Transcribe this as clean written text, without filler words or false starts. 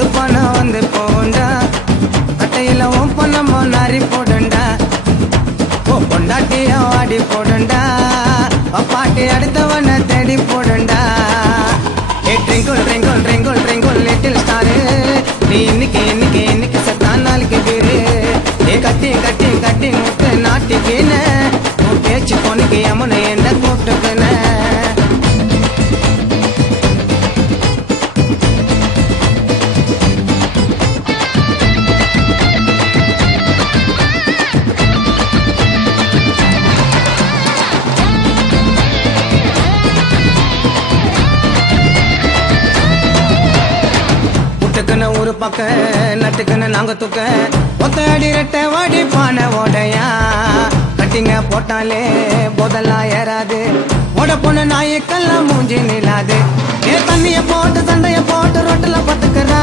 காசு பணம் வந்து போண்டா கட்டையில உன் பண்ணமோ நாரி போடுண்டா ஓ பொண்டாட்டிய வாடி போடுண்டா பாட்டி அடுத்தவன தேடி போடுண்டா ஏ twinkle twinkle twinkle twinkle little star நீ இன்னைக்கு சத்தா நாளைக்கு பேரு ஏ கட்டி கட்டி கட்டி முட்டு நாட்டிக்கின உன் பேச்சு பொண்ணுக்கு அம்மனை என்ன கூப்பிட்டுக்கின ஒரு பக்க நட்டுக்கன நாங்க தூக்க ஒத்த அடி ரெட்ட வாடி பானை ஓடையா கட்டிங்க போட்டாலே போதெல்லாம் ஏறாது ஓட பொண்ணு நாய்க்கெல்லாம் மூஞ்சி நிலாது ஏ தண்ணிய போட்டு சண்டைய போட்டு ரோட்டுல பத்துக்கிறா